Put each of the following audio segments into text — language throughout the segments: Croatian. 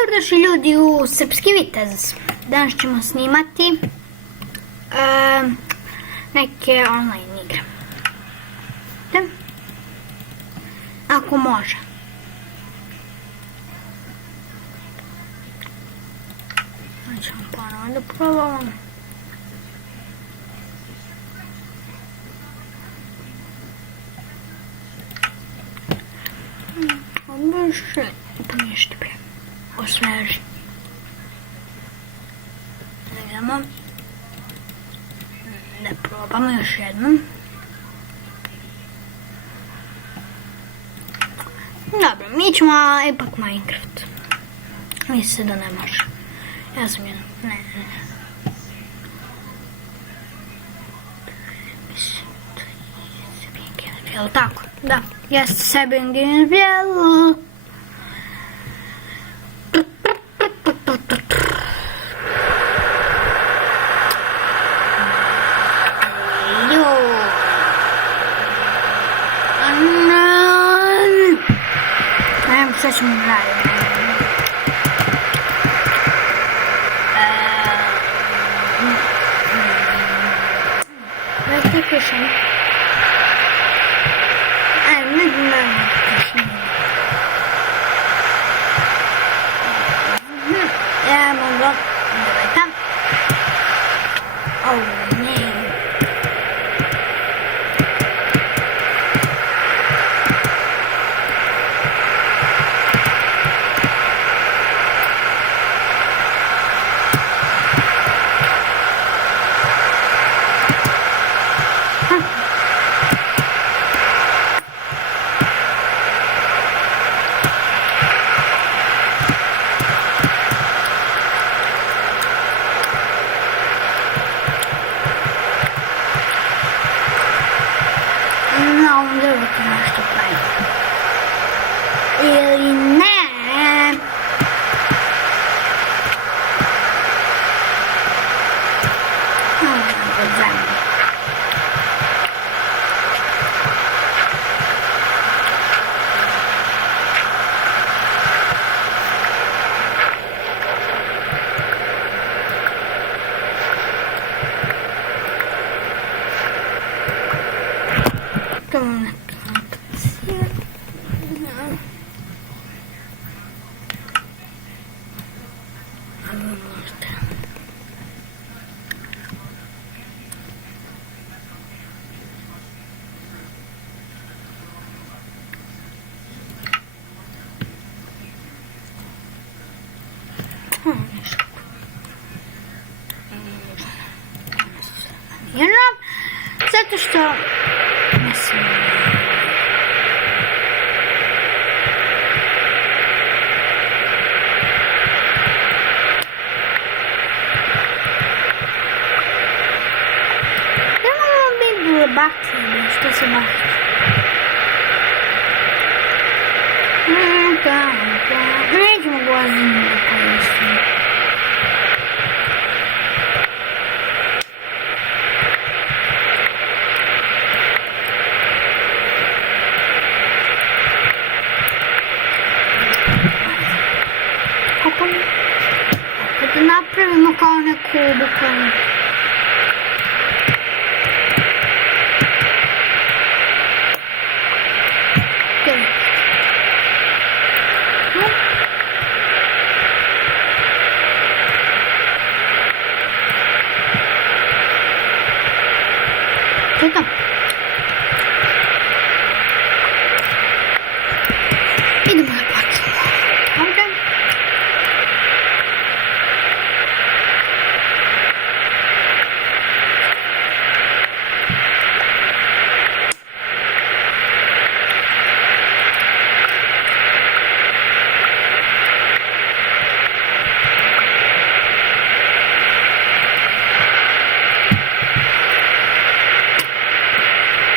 Dobrodošli ljudi u Srpski vitez. Danas ćemo snimati neke online igre. Ako može. Ćemo ponovno da probamo. Više upomiješti pre. Osveži. Idemo. Da probamo još jednom. Dobro, mi ćemo ipak Minecraft. Misli se da ne može. Ja sam jedan. Ne. Mislim, to je Sebian Games, jel' tako? Da, jeste Sebian Games, jel'? Sad ćemo raditi. Već je pišem. Ne znam pišem. Ja mogu. Doveta. Ne. Nešto pravi. Ili ne. Zato što mislim baklje, što se baklje. Nećemo gozinu da koristim. Kako da napravimo kao neku bukvalnu. Čekam. Idemo na placu. Ovdje.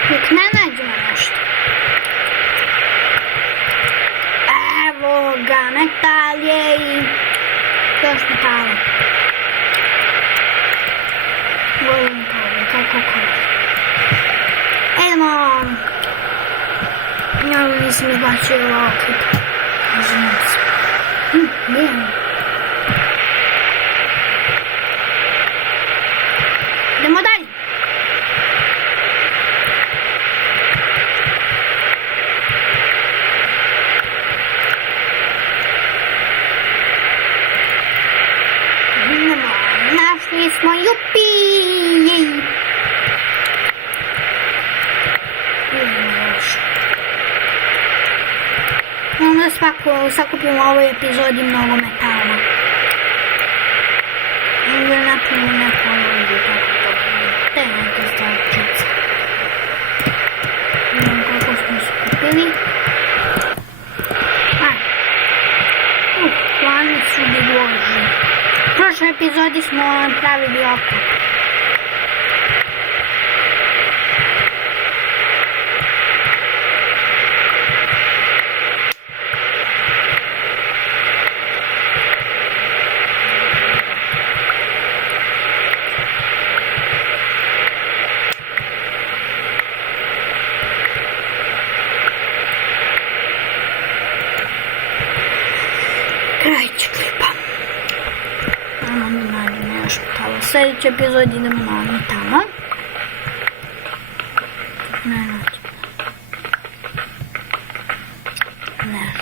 Dok ne nađemo nešto. Evo ga, metalje i još metala. Volim to, kako kolo. Idemo. Ja nisam izbačio ovo klip. Izvinite se. Nije. Idemo dalje. Našli smo, jupi! Jej! Onda sakupimo u ovoj epizodi mnogo metala. Onda napravimo neko ovdje tako to. Te neke stavčice. Vidimo koliko smo skupili. Plani su divloži. U prošloj epizodi smo napravili oko. Krajće klipa. Još metala. U sljedećoj epizodi idemo na metala. Ne nađem. Ne.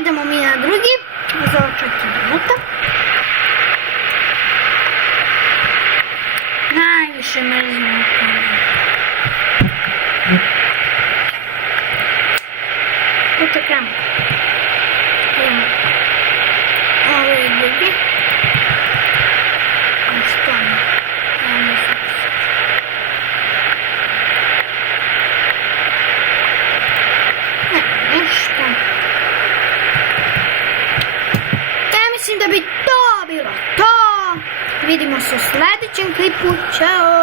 Idemo mi na drugi. Za 4 minuta. Najviše mrzimo počekam. Ovo je drugi. Što ne? Ništa. Mislim da bi to bilo to. Vidimo se u sljedećem klipu. Ćao!